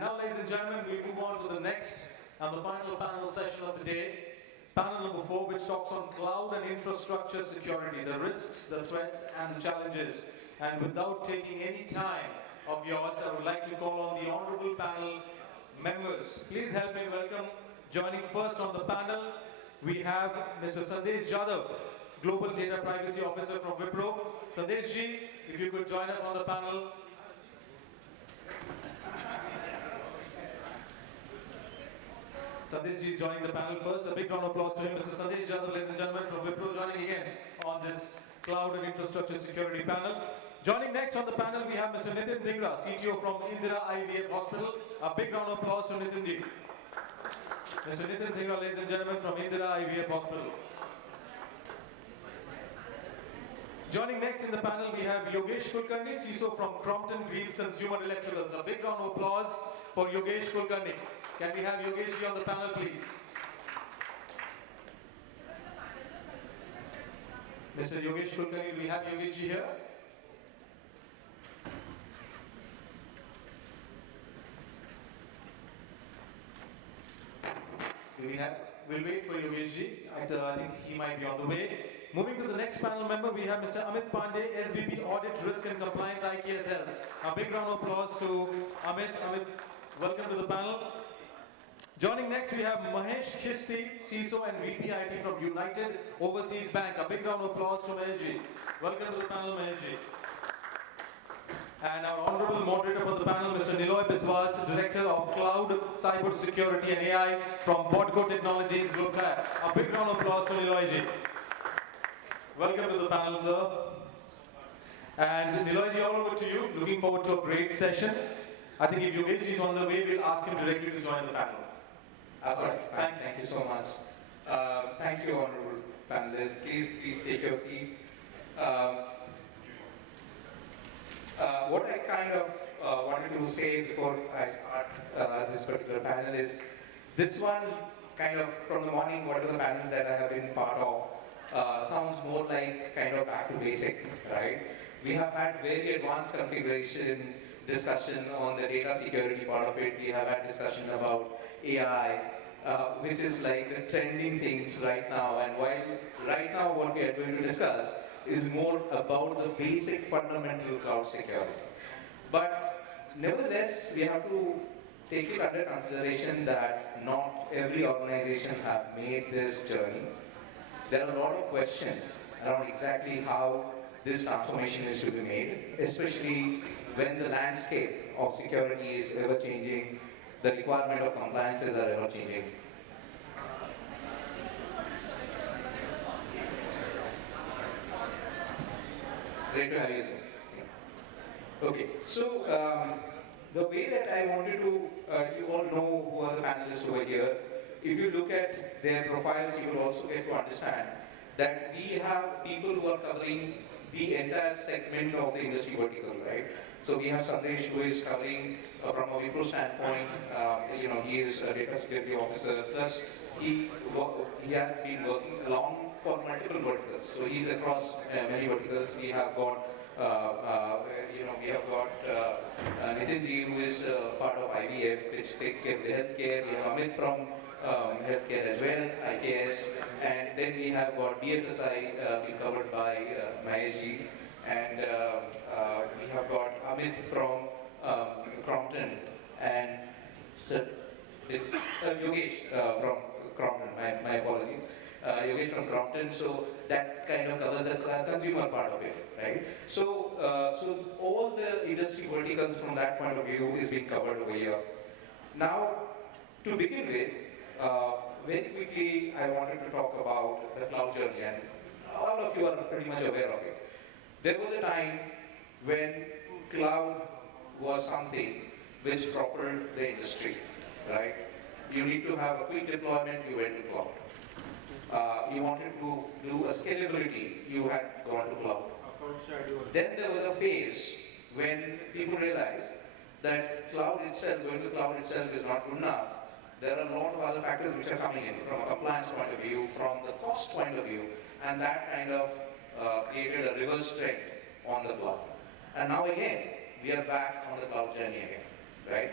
And now, ladies and gentlemen, we move on to the next and the final panel session of the day. Panel number 4, which talks on cloud and infrastructure security, the risks, the threats, and the challenges. And without taking any time of yours, I would like to call on the honorable panel members. Please help me welcome, joining first on the panel, we have Mr. Sandesh Jadhav, Global Data Privacy Officer from Wipro. Sandesh ji, if you could join us on the panel. Sandesh ji is joining the panel first. A big round of applause to him. Mr. Sandesh Jadhav, ladies and gentlemen, from Wipro, joining again on this cloud and infrastructure security panel. Joining next on the panel, we have Mr. Nitin Dhingra, CTO from Indira IVF Hospital. A big round of applause to Nitin ji. Mr. Nitin Dhingra, ladies and gentlemen, from Indira IVF Hospital. Joining next in the panel, we have Yogesh Kulkarni, CISO from Crompton Greaves Consumer Electricals. A big round of applause for Yogesh Kulkarni. Can we have Yogesh ji on the panel, please? Mr. Yogesh Kulkarni, do we have Yogesh ji here? Do we have? We'll wait for Yogesh ji. I think he might be on the way. Moving to the next panel member, we have Mr. Amit Pandey, SVP Audit, Risk and Compliance, IKSL. A big round of applause to Amit. Amit, welcome to the panel. Joining next, we have Mahesh Khisti, CISO and VP IT from United Overseas Bank. A big round of applause to Mahesh ji. Welcome to the panel, Mahesh ji. And our honorable moderator for the panel, Mr. Niloy Biswas, Director of Cloud, Cybersecurity and AI from Botgo Technologies, Globtier. A big round of applause to Niloy ji. Welcome to the panel, sir. And Niloy ji, all over to you. Looking forward to a great session. I think if Yogesh ji is on the way, we'll ask him directly to join the panel. Absolutely. Thank you so much. Thank you, honorable panelists. Please take your seat. What I kind of wanted to say before I start this particular panel is, this one kind of from the morning, what are the panels that I have been part of, sounds more like kind of back to basic, right? We have had very advanced configuration discussion on the data security part of it. We have had discussion about AI, which is like the trending things right now. And while right now what we are going to discuss is more about the basic fundamental cloud security. But nevertheless, we have to take it under consideration that not every organization have made this journey. There are a lot of questions around exactly how this transformation is to be made, especially when the landscape of security is ever changing, the requirement of compliances are ever changing. Great to have you, sir. Okay, so the way that I wanted to, you all know who are the panelists over here. If you look at their profiles, you will also get to understand that we have people who are covering the entire segment of the industry vertical, right? So we have Sandesh who is covering from a Wipro standpoint, he is a data security officer, plus he has been working along for multiple verticals. So he's across many verticals. We have got, Nitin ji, who is part of IVF, which takes care of the healthcare. We have Amit from healthcare as well, IKS, and then we have got BFSI being covered by Mahesh ji, and we have got Amit from Crompton, and Yogesh from Crompton, my apologies. Yogesh from Crompton, so that kind of covers the consumer part of it, right? So, so all the industry verticals from that point of view is being covered over here. Now, to begin with, very quickly, I wanted to talk about the cloud journey, and all of you are pretty much aware of it. There was a time when cloud was something which propelled the industry, right? You need to have a quick deployment, you went to cloud. You wanted to do a scalability, you had gone to cloud. Then there was a phase when people realized that cloud itself, going to cloud itself is not good enough. There are a lot of other factors which are coming in from a compliance point of view, from the cost point of view, and that kind of created a reverse trend on the cloud. And now again, we are back on the cloud journey again, right?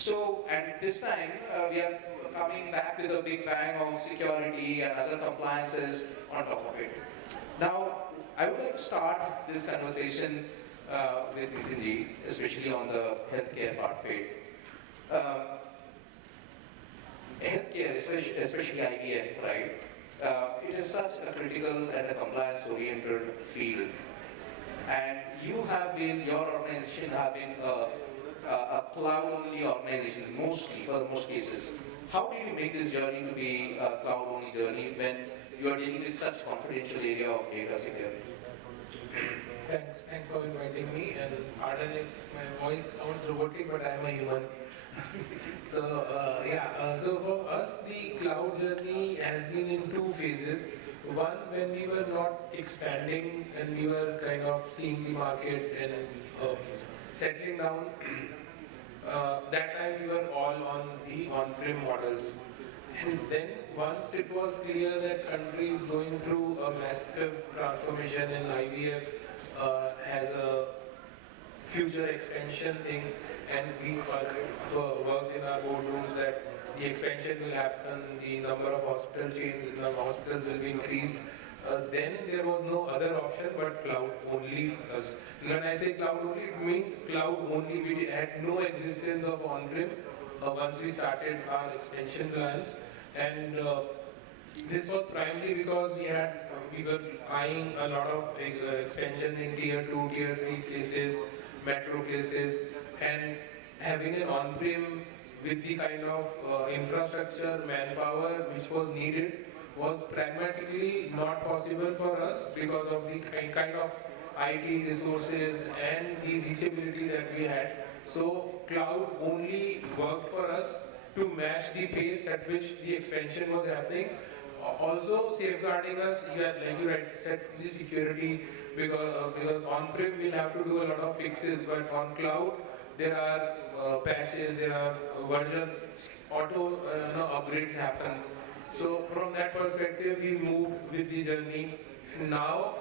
So at this time, we are coming back with a big bang of security and other compliances on top of it. Now, I would like to start this conversation with Nitinji, especially on the healthcare part of it. Um, Healthcare, especially IVF, right? It is such a critical and a compliance-oriented field. And your organization have been a cloud-only organization, mostly, for the most cases. How did you make this journey to be a cloud-only journey when you are dealing with such confidential area of data security? Thanks for inviting me, and pardon if my voice sounds robotic, but I am a human. So for us, the cloud journey has been in two phases. One, when we were not expanding and we were kind of seeing the market and settling down. That time we were all on the on-prem models. And then once it was clear that country is going through a massive transformation in IVF has a future expansion things, and we worked in our boardrooms that the expansion will happen, the number of hospital chains, the number of hospitals will be increased. Then there was no other option but cloud only for us. When I say cloud only, it means cloud only. We had no existence of on-prem once we started our expansion plans, and this was primarily because we were eyeing a lot of expansion in tier 2, tier 3 places, metro places, and having an on-prem with the kind of infrastructure, manpower which was needed was pragmatically not possible for us because of the kind of IT resources and the reachability that we had. So cloud only worked for us to match the pace at which the expansion was happening. Also safeguarding us, like you said, the security, because on-prem we'll have to do a lot of fixes, but on cloud there are patches, there are versions, auto upgrades happens. So from that perspective, we moved with the journey. And now,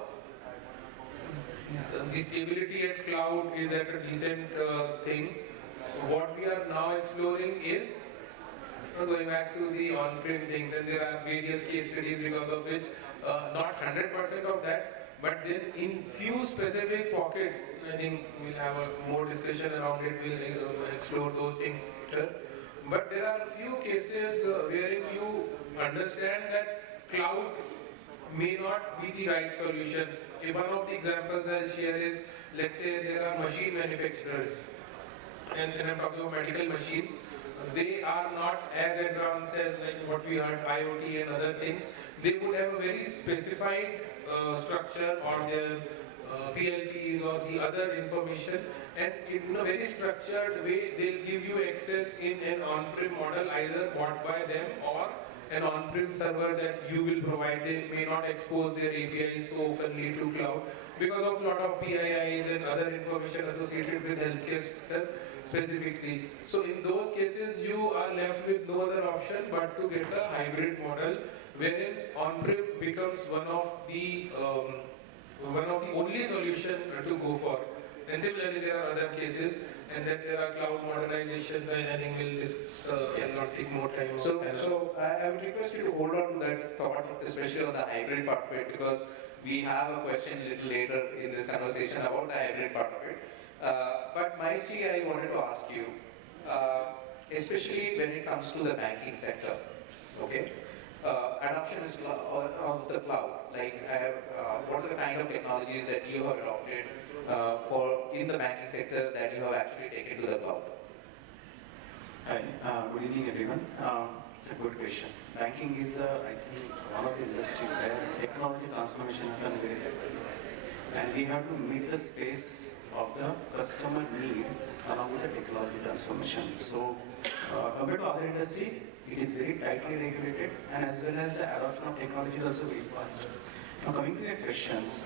the stability at cloud is at a decent thing. What we are now exploring is going back to the on-prem things, and there are various case studies because of which, not 100% of that, but then in few specific pockets, I think we'll have a more discussion around it, we'll explore those things later. But there are a few cases wherein you understand that cloud may not be the right solution. One of the examples I'll share is, let's say there are machine manufacturers, and I'm talking about medical machines. They are not as advanced as like what we heard, IoT and other things. They would have a very specified structure or their PLPs or the other information, and in a very structured way they'll give you access in an on-prem model either bought by them or an on-prem server that you will provide. They may not expose their APIs so openly to cloud because of a lot of PIIs and other information associated with healthcare sector specifically. So in those cases you are left with no other option but to get a hybrid model wherein on-prem becomes one of the only solution to go for. And similarly, there are other cases, and then there are cloud modernizations. I think we'll discuss and not take more time. So I would request you to hold on to that thought, especially on the hybrid part of it, because we have a question a little later in this conversation about the hybrid part of it. But Mahesh, I wanted to ask you, especially when it comes to the banking sector, okay? Adoption of the cloud, like what are the kind of technologies that you have adopted in the banking sector that you have actually taken to the cloud? Hi, good evening everyone. It's a good question. Banking is, I think, one of the industries where technology transformation happens very rapidly. And we have to meet the space of the customer need along with the technology transformation. So, compared to other industry, it is very tightly regulated, and as well as the adoption of technology is also very fast. Now, coming to your questions,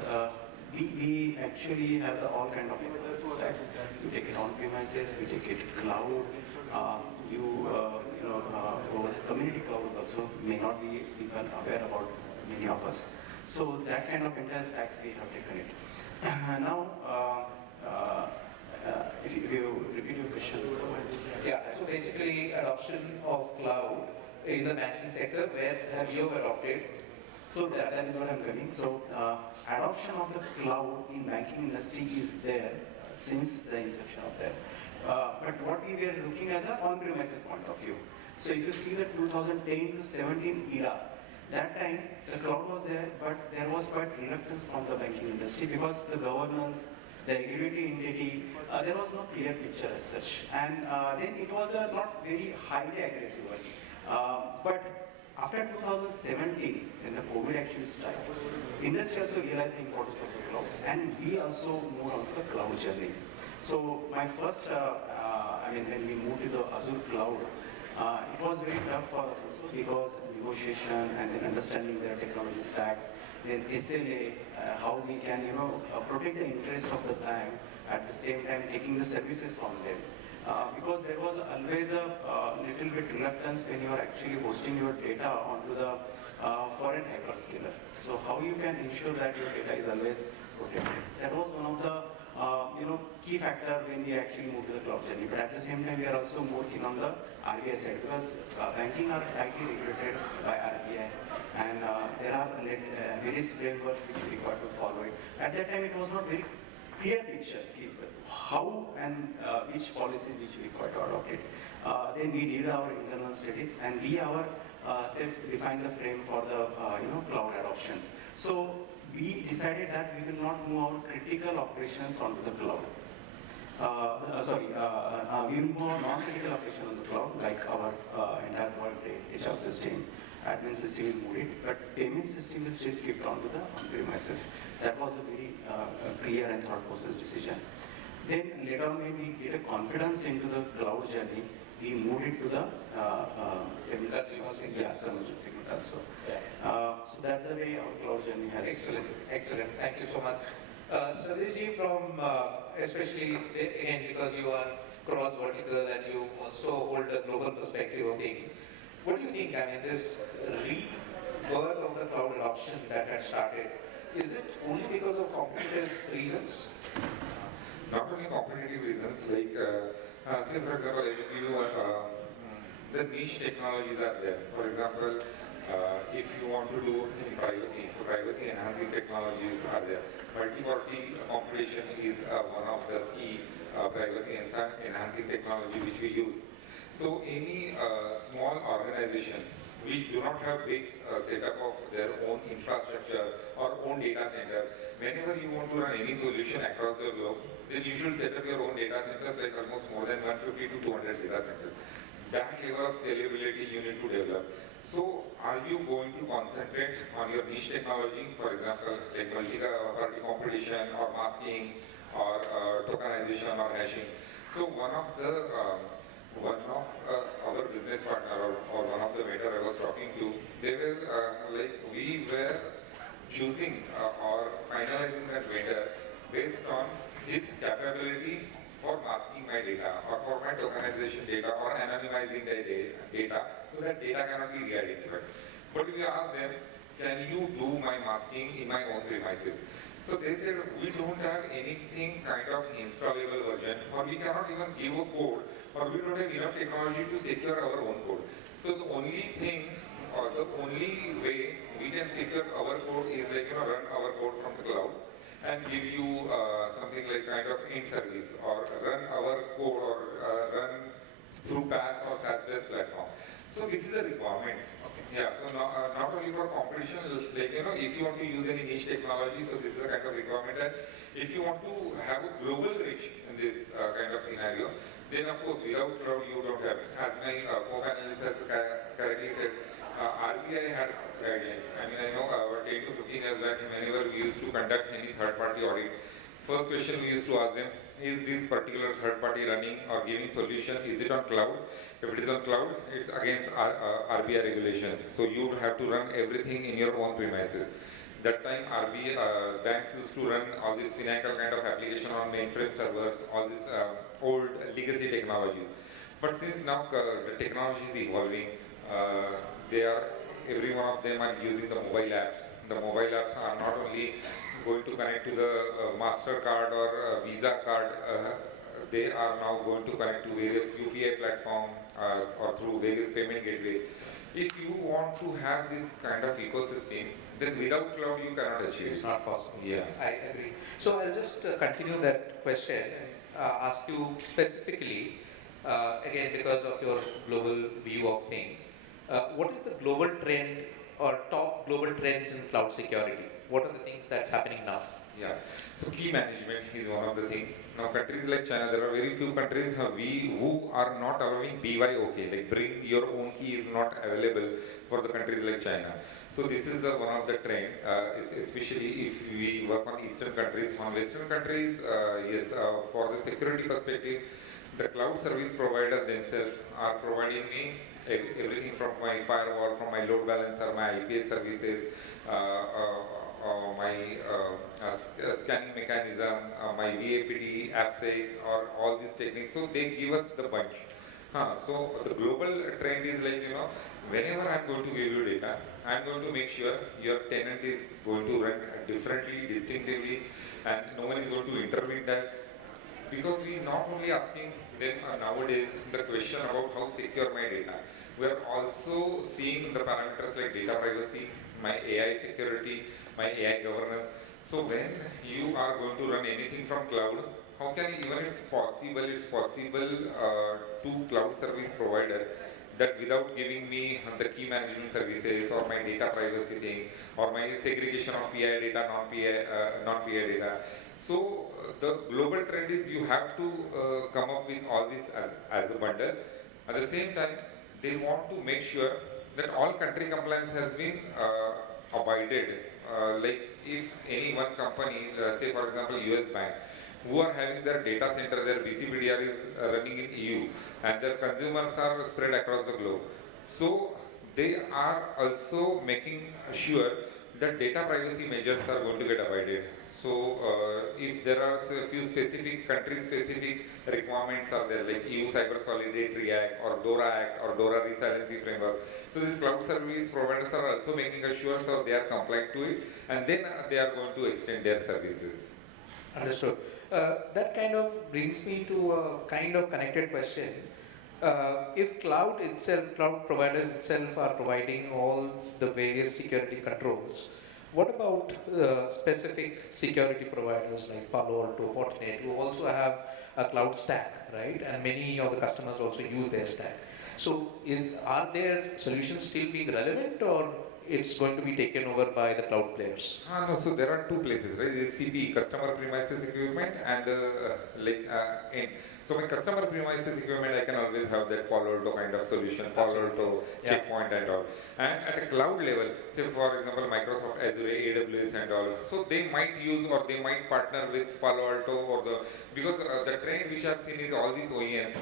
we actually have all kind of stack. We take it on premises, we take it cloud. Over the community cloud also may not be people aware about many of us. So that kind of entire stacks we have taken it. Now, If you repeat your question. Yeah, so basically adoption of cloud in the banking sector, where have you adopted? So that is what I'm coming. So adoption of the cloud in banking industry is there since the inception of that. But what we were looking as a on-premises point of view. So if you see the 2010 to 17 era, that time the cloud was there, but there was quite reluctance from the banking industry because the governance, the regulatory entity, there was no clear picture as such. And then it was not very highly aggressive one. But after 2017, when the COVID actually started, industry also realized the importance of the cloud, and we also moved on to the cloud journey. So my first, when we moved to the Azure cloud, it was very tough for us also because negotiation and then understanding their technology stacks, then SLA, how we can protect the interest of the bank at the same time taking the services from them. Because there was always a little bit reluctance when you are actually hosting your data onto the foreign hyperscaler. So how you can ensure that your data is always protected? That was one of the key factor when we actually moved to the cloud journey. But at the same time, we are also more keen on the RBI side because banking are tightly regulated by RBI, and there are various frameworks which we require to follow it. At that time, it was not very clear picture how and which policies which we require to adopt it. Then we did our internal studies and we self-defined the frame for the cloud adoptions. So we decided that we will not move our critical operations onto the cloud. We will move our non-critical operation on the cloud, like our entire Workday HR system, admin system is moved, but payment system is still kept onto the on-premises. That was a very clear and thought process decision. Then later on, when we get a confidence into the cloud journey, we moved it to the payment segment also. Yeah. So that's the way our cloud journey has. Excellent, excellent. Thank you so much. Sadhji, from especially again because you are cross-vertical and you also hold a global perspective of things, what do you think? I mean, this rebirth of the cloud adoption that had started, is it only because of competitive reasons? Not only competitive reasons, like say for example, if you the niche technologies are there. For example, if you want to do in privacy, so privacy enhancing technologies are there. Multi-party competition is one of the key privacy enhancing technology which we use. So any small organization which do not have big setup of their own infrastructure or own data center, whenever you want to run any solution across the globe, then you should set up your own data centers, like almost more than 150 to 200 data centers. That level of scalability you need to develop. So are you going to concentrate on your niche technology, for example, like multi-party competition or masking or tokenization or hashing? So one of our business partner or one of the vendor I was talking to, they were we were choosing or finalizing that vendor based on his capability for masking my data or for my tokenization data or anonymizing the data so that data cannot be re-identified. But if you ask them, can you do my masking in my own premises? So they said, we don't have anything kind of installable version, or we cannot even give a code, or we don't have enough technology to secure our own code. So the only thing, or the only way we can secure our code is run our code from the cloud and give you something like kind of end service, or run our code, or run through PaaS or SaaS-based platform. So this is a requirement. Yeah, so not only for competition, if you want to use any niche technology, so this is a kind of requirement. And if you want to have a global reach in this kind of scenario, then of course without cloud you don't have. As my co-panelist has correctly said, RBI had guidelines. I mean, I know 10 to 15 years back, whenever we used to conduct any third-party audit, first question we used to ask them, is this particular third party running or giving solution, is it on cloud? If it is on cloud, it's against RBI regulations. So you have to run everything in your own premises. That time RBI banks used to run all these financial kind of application on mainframe servers, all these old legacy technologies. But since now the technology is evolving, every one of them are using the mobile apps. The mobile apps are not only going to connect to the MasterCard or Visa card they are now going to connect to various UPI platform or through various payment gateway. If you want to have this kind of ecosystem, then without cloud you cannot achieve It's it. not possible. Yeah. I agree. So I'll just continue that question and ask you specifically, again because of your global view of things. What is the global trend or top global trends in cloud security? What are the things that's happening now? Yeah. So key management is one of the things. Now countries like China, there are very few countries who are not allowing BYOK, like bring your own key is not available for the countries like China. So this is one of the trend, especially if we work on Eastern countries. On Western countries, yes, for the security perspective, the cloud service provider themselves are providing me everything from my firewall, from my load balancer, my IPS services, my scanning mechanism, my VAPD, AppSec, or all these techniques. So they give us the bunch. So the global trend is like, whenever I'm going to give you data, I'm going to make sure your tenant is going to run differently, distinctively, and no one is going to intervene that. Because we not only asking them nowadays the question about how secure my data, we are also seeing the parameters like data privacy, my AI security, my AI governance. So when you are going to run anything from cloud, how can even if possible, it's possible to cloud service provider that without giving me the key management services or my data privacy thing or my segregation of PI data, non-PI data. So the global trend is you have to come up with all this as a bundle. At the same time, they want to make sure that all country compliance has been abided. Like if any one company, say for example US Bank, who are having their data center, their BCBDR is running in EU and their consumers are spread across the globe. So they are also making sure that data privacy measures are going to get abided. So if there are a few specific country-specific requirements are there, like EU Cyber Solidarity Act or DORA Act or DORA Resiliency Framework. So these cloud service providers are also making sure so they are compliant to it, and then they are going to extend their services. Understood. That kind of brings me to a kind of connected question. If cloud itself, cloud providers itself are providing all the various security controls, what about specific security providers like Palo Alto, Fortinet, who also have a cloud stack, right? And many of the customers also use their stack. So, are their solutions still being relevant, or it's going to be taken over by the cloud players? No, so there are two places, right? The CP, customer premises equipment, and so my customer premises equipment, I can always have that Palo Alto kind of solution, Palo Alto, checkpoint and all. And at a cloud level, say for example, Microsoft Azure, AWS and all, so they might use or they might partner with Palo Alto or because the trend which I've seen is all these OEMs,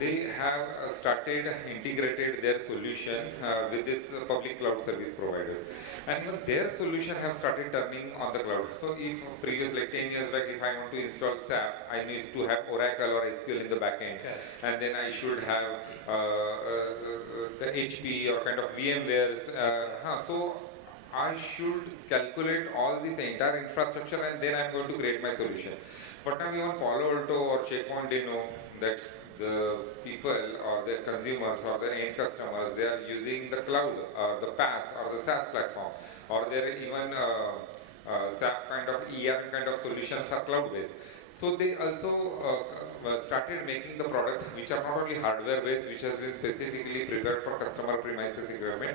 they have started integrated their solution with this public cloud service providers. And even their solution have started turning on the cloud. So if previous like 10 years back, if I want to install SAP, I need to have Oracle or SQL in the backend, and then I should have the HP or kind of VMwares. So I should calculate all this entire infrastructure and then I'm going to create my solution. But now even Palo Alto or Checkpoint, they know that the people or the consumers or the end customers, they are using the cloud, the PaaS or the SaaS platform, or they're even SAP kind of ER kind of solutions are cloud-based. So they also started making the products which are not only hardware-based, which has been specifically prepared for customer premises equipment.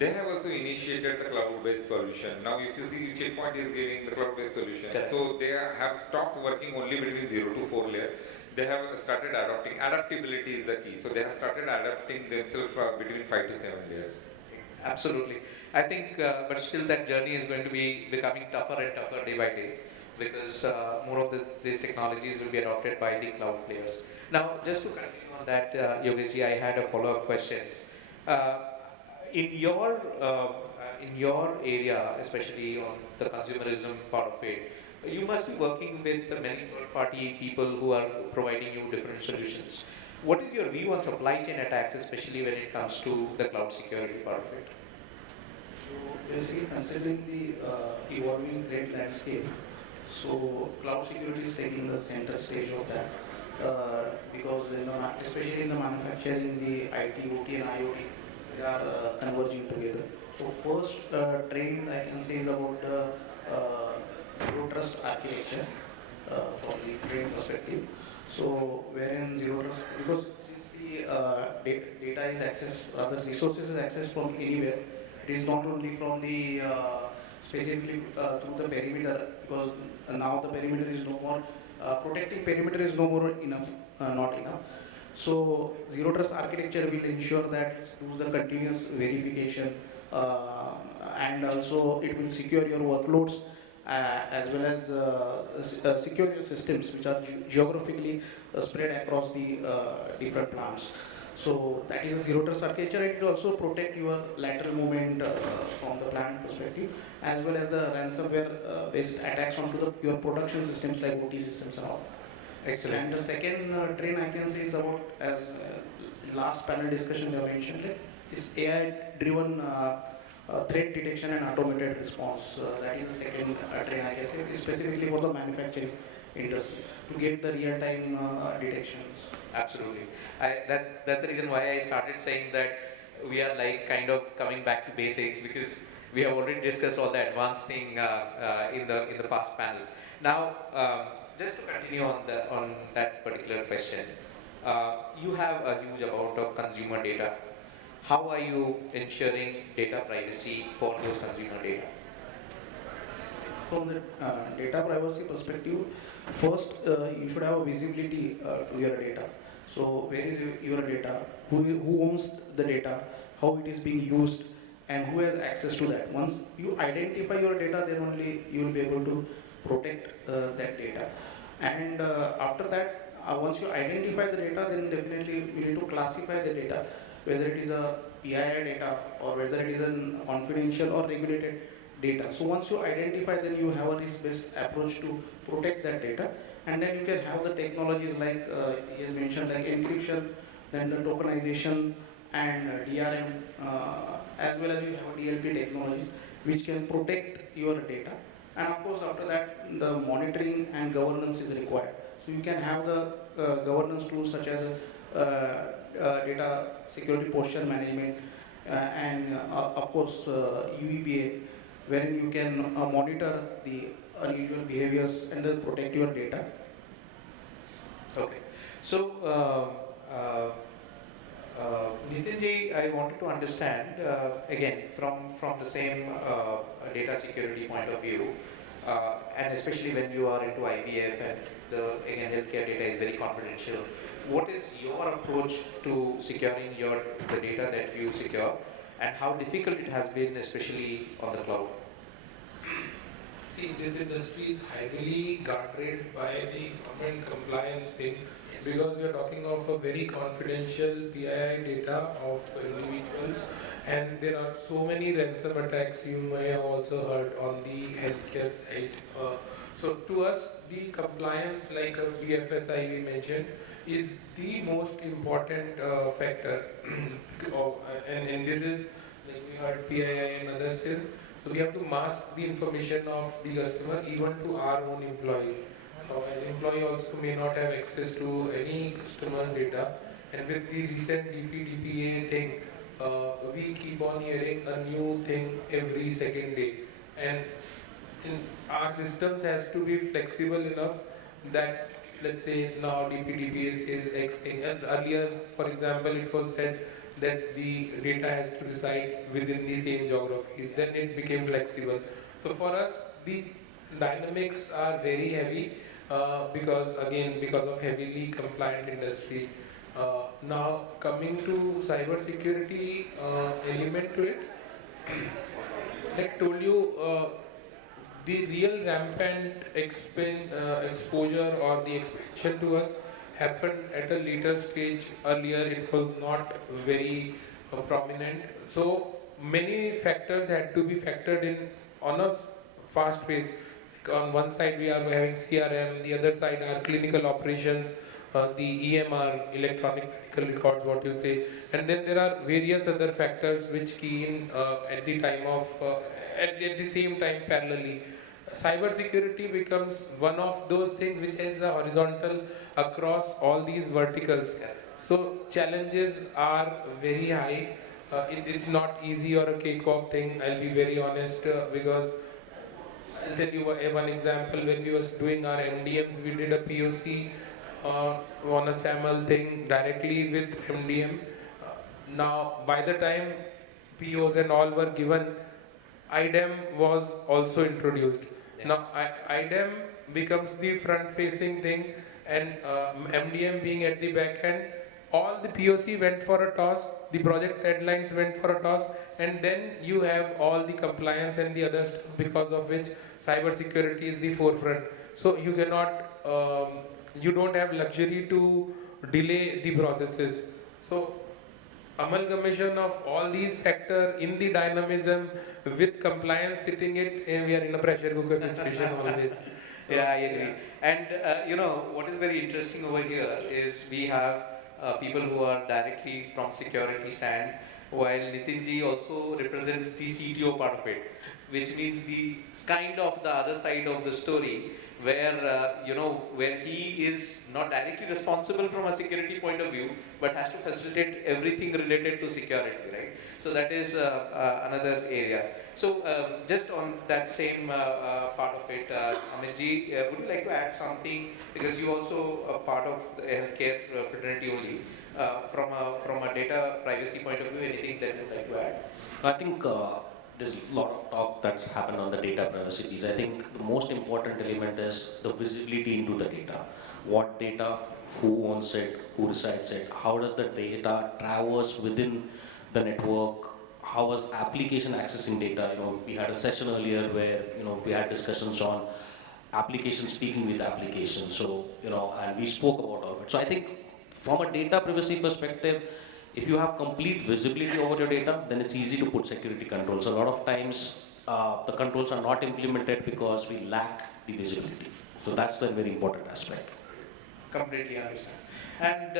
They have also initiated the cloud-based solution. Now, if you see, Checkpoint is giving the cloud-based solution. So they have stopped working only between 0 to 4 layer. They have started adopting. Adaptability is the key. So they have started adapting themselves between 5 to 7 layers. Absolutely. I think, but still that journey is going to be becoming tougher and tougher day by day, because more of these technologies will be adopted by the cloud players. Now, just to continue on that, Yogeshji, I had a follow-up question. In your area, especially on the consumerism part of it, you must be working with many third-party people who are providing you different solutions. What is your view on supply chain attacks, especially when it comes to the cloud security part of it? So basically, considering the evolving threat landscape, so cloud security is taking the center stage of that. because especially in the manufacturing, the IT, OT, and IoT, they are converging together. So first trend I can say is about the zero trust architecture from the trend perspective. So wherein zero trust, because since the data is accessed, rather resources is accessed from anywhere, it is not only from the specifically through the perimeter, because now the perimeter is no more, protecting perimeter is no more enough, not enough. So zero trust architecture will ensure that through the continuous verification, and also it will secure your workloads, as well as secure your systems which are geographically spread across the different plants. So that is a zero trust architecture. It will also protect your lateral movement from the plant perspective, as well as the ransomware based attacks onto your production systems like OT systems and all. Excellent. And the second trend I can say is about, as last panel discussion they mentioned it, is AI driven threat detection and automated response. That is the second trend I can say, specifically for the manufacturing industry to get the real time detections. Absolutely. That's the reason why I started saying that we are like kind of coming back to basics, because we have already discussed all the advanced thing in the past panels. Now, just to continue on that particular question, you have a huge amount of consumer data. How are you ensuring data privacy for those consumer data? From the data privacy perspective, first you should have a visibility to your data. So where is your data? Who owns the data? How it is being used? And who has access to that? Once you identify your data, then only you will be able to protect that data. And after that, once you identify the data, then definitely we need to classify the data, whether it is a PII data or whether it is a confidential or regulated data. So once you identify, then you have a risk-based approach to protect that data, and then you can have the technologies like he has mentioned, like encryption, then the tokenization and DRM, as well as you have DLP technologies which can protect your data. And of course, after that, the monitoring and governance is required. So you can have the governance tools such as data security posture management, and of course UEBA, wherein you can monitor the unusual behaviors and then protect your data. Okay. So, Nitinji, I wanted to understand again from the same data security point of view, and especially when you are into IVF and again healthcare data is very confidential. What is your approach to securing the data that you secure, and how difficult it has been, especially on the cloud? See, this industry is heavily guarded by the government compliance thing, because we are talking of a very confidential PII data of individuals, and there are so many ransom attacks you may have also heard on the healthcare side. So to us, the compliance, like BFSI we mentioned, is the most important factor. And this is, like we heard PII and others still. So we have to mask the information of the customer even to our own employees. An employee also may not have access to any customer's data. And with the recent DPDPA thing, we keep on hearing a new thing every second day. And our systems has to be flexible enough that, let's say now DPDPA is X thing, and earlier, for example, it was said that the data has to reside within the same geographies. Then it became flexible. So for us, the dynamics are very heavy because of heavily compliant industry. Now coming to cybersecurity element to it, like told you, the real rampant exposure or the expansion to us happened at a later stage. Earlier it was not very prominent. So many factors had to be factored in on a fast pace. On one side we are having CRM, the other side are clinical operations, the EMR, electronic medical records, what you say, and then there are various other factors which key in at the time of at the same time parallelly. cybersecurity becomes one of those things which is a horizontal across all these verticals. So challenges are very high. It's not easy or a cakewalk thing. I'll be very honest because I'll tell you one example. When we was doing our MDMs, we did a POC on a SAML thing directly with MDM. Now, by the time POs and all were given, IDEM was also introduced. Now, IDEM becomes the front-facing thing, and MDM being at the back end. All the POC went for a toss, the project deadlines went for a toss, and then you have all the compliance and the other stuff because of which cybersecurity is the forefront. So you cannot, you don't have luxury to delay the processes. So amalgamation of all these factors in the dynamism with compliance sitting it, and we are in a pressure cooker situation always. So, yeah, I agree. And what is very interesting over here is we have people who are directly from security stand, while Nitinji also represents the CTO part of it, which means the kind of the other side of the story, where where he is not directly responsible from a security point of view, but has to facilitate everything related to security, right? So that is another area. So just on that same part of it, Amitji, would you like to add something, because you also a part of the healthcare fraternity only, from a data privacy point of view, anything that you would like to add? I think there's a lot of talk that's happened on the data privacy piece. I think the most important element is the visibility into the data. What data, who owns it, who resides it, how does the data traverse within the network, how is application accessing data. We had a session earlier where we had discussions on application speaking with application. So and we spoke about all of it. So I think from a data privacy perspective, if you have complete visibility over your data, then it's easy to put security controls. A lot of times, the controls are not implemented because we lack the visibility. So that's the very important aspect. Completely understand. And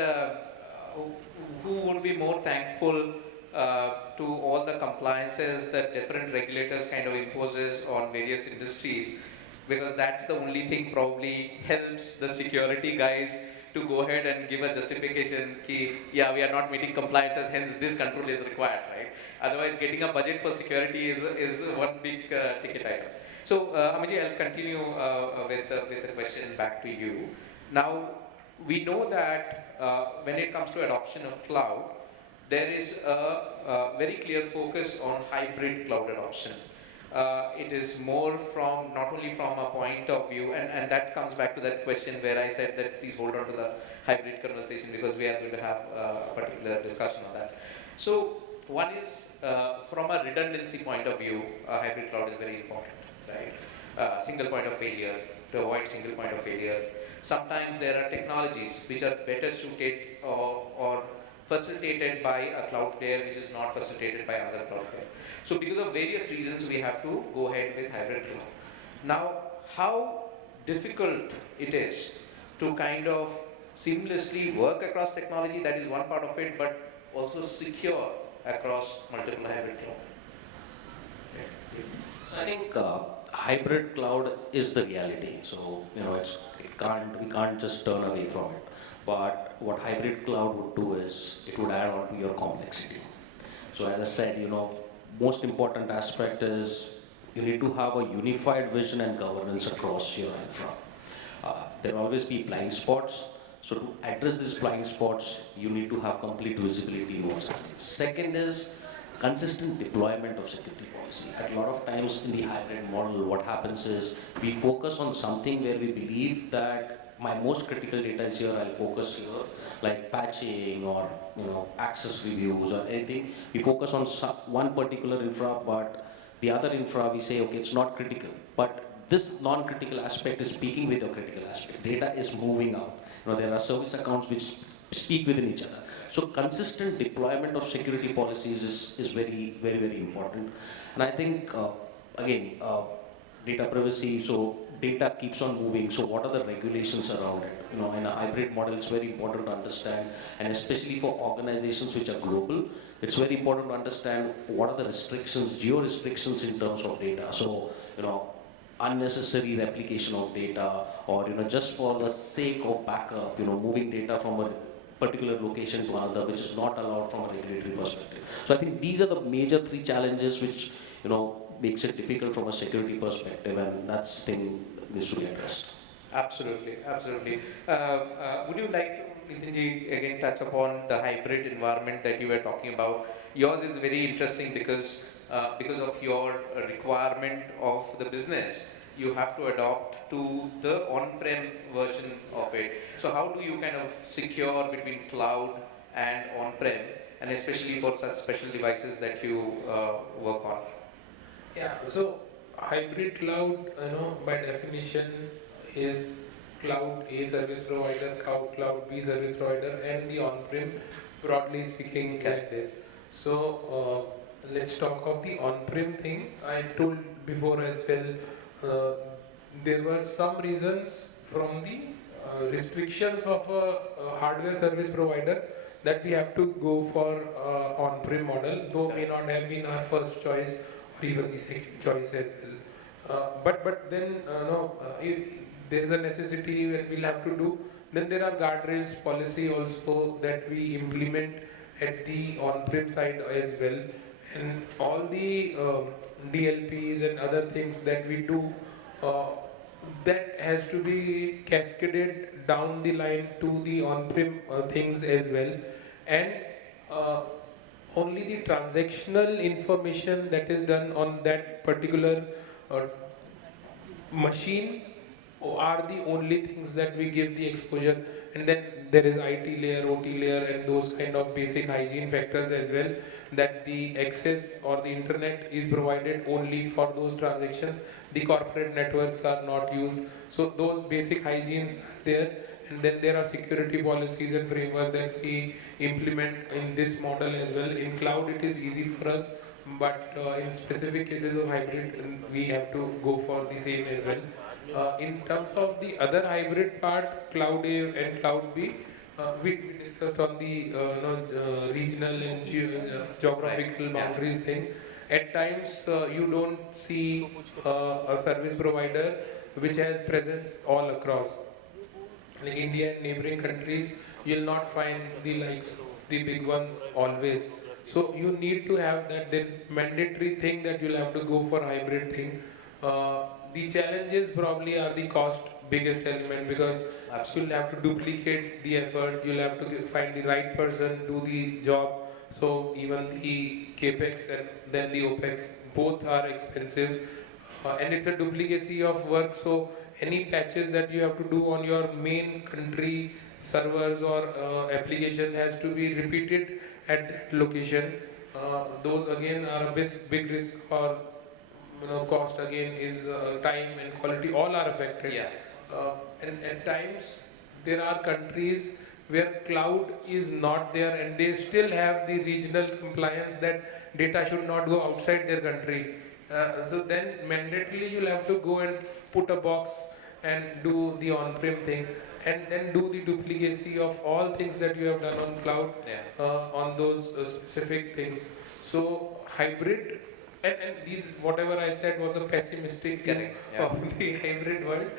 who would be more thankful to all the compliances that different regulators kind of imposes on various industries, because that's the only thing probably helps the security guys to go ahead and give a justification ki, yeah, we are not meeting compliances, hence this control is required, right? Otherwise, getting a budget for security is one big ticket item. So, Amiji, I'll continue with the question back to you. Now, we know that when it comes to adoption of cloud, there is a very clear focus on hybrid cloud adoption. It is more from, not only from a point of view, and that comes back to that question where I said that please hold on to the hybrid conversation, because we are going to have a particular discussion on that. So one is from a redundancy point of view, hybrid cloud is very important, right? Single point of failure, to avoid single point of failure. Sometimes there are technologies which are better suited or facilitated by a cloud player which is not facilitated by another cloud player. So because of various reasons, we have to go ahead with hybrid cloud. Now, how difficult it is to kind of seamlessly work across technology, that is one part of it, but also secure across multiple hybrid cloud. So I think hybrid cloud is the reality. So we can't just turn away from it. But what hybrid cloud would do is it would add on to your complexity. So as I said, most important aspect is you need to have a unified vision and governance across your infra. There will always be blind spots. So to address these blind spots, you need to have complete visibility in what's happening. Second is consistent deployment of security policy. At a lot of times in the hybrid model, what happens is we focus on something where we believe that my most critical data is here, I'll focus here, like patching or access reviews or anything. We focus on one particular infra, but the other infra we say, okay, it's not critical. But this non-critical aspect is speaking with your critical aspect. Data is moving out. There are service accounts which speak within each other. So consistent deployment of security policies is very, very, very important. And I think, again, data privacy, so data keeps on moving, so what are the regulations around it? In a hybrid model, it's very important to understand, and especially for organizations which are global, it's very important to understand what are the restrictions, geo restrictions in terms of data. So, unnecessary replication of data, or just for the sake of backup, moving data from a particular location to another, which is not allowed from a regulatory perspective. So I think these are the major three challenges which makes it difficult from a security perspective, and that's thing needs to be addressed. Absolutely, absolutely. Would you like to, Nitinji, again touch upon the hybrid environment that you were talking about? Yours is very interesting because of your requirement of the business, you have to adopt to the on-prem version of it. So how do you kind of secure between cloud and on-prem, and especially for such special devices that you work on? Yeah, so hybrid cloud, by definition is cloud A service provider, cloud B service provider, and the on-prem, broadly speaking, like this. So let's talk of the on-prem thing. I told before as well, uh, there were some reasons from the restrictions of a hardware service provider that we have to go for on-prem model, though may not have been our first choice or even the second choice as well. But then no, if there is a necessity when we'll have to do. Then there are guardrails policy also that we implement at the on-prem side as well, and all the DLPs and other things that we do. Uh, that has to be cascaded down the line to the on-prem things as well, and uh, only the transactional information that is done on that particular uh, machine are the only things that we give the exposure, and then there is IT layer, OT layer, and those kind of basic hygiene factors as well, that the access or the internet is provided only for those transactions. The corporate networks are not used, so those basic hygienes are there. And then there are security policies and framework that we implement in this model as well. In cloud it is easy for us, but in specific cases of hybrid we have to go for the same as well. In terms of the other hybrid part, cloud A and cloud B, we discussed on the regional and geographical boundaries thing. At times, you don't see a service provider which has presence all across. In India and neighboring countries, you'll not find the likes of the big ones always. So you need to have that. There's mandatory thing that you'll have to go for hybrid thing. The challenges probably are the cost biggest element, because you'll have to duplicate the effort. You'll have to find the right person, do the job. So even the capex and then the opex both are expensive, and it's a duplicacy of work. So any patches that you have to do on your main country servers or application has to be repeated at that location. Those again are a big risk, or cost again is time and quality all are affected. Yeah. And at times there are countries where cloud is not there, and they still have the regional compliance that data should not go outside their country. So then mandatorily you'll have to go and put a box and do the on-prem thing, and then do the duplicacy of all things that you have done on cloud. Yeah. On those specific things. So hybrid, and these whatever I said was a pessimistic view Yeah. of the hybrid world.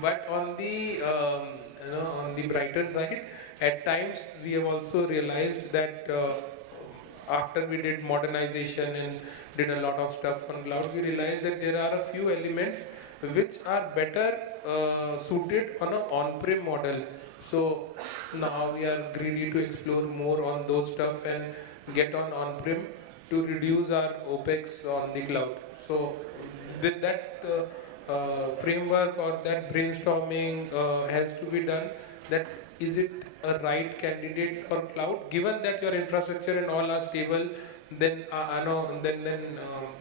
But on the on the brighter side, at times we have also realized that after we did modernization and did a lot of stuff on cloud, we realized that there are a few elements which are better suited on an on-prem model. So now we are greedy to explore more on those stuff and get on-prem to reduce our OPEX on the cloud. So with that framework or that brainstorming has to be done, that is it a right candidate for cloud, given that your infrastructure and all are stable. Then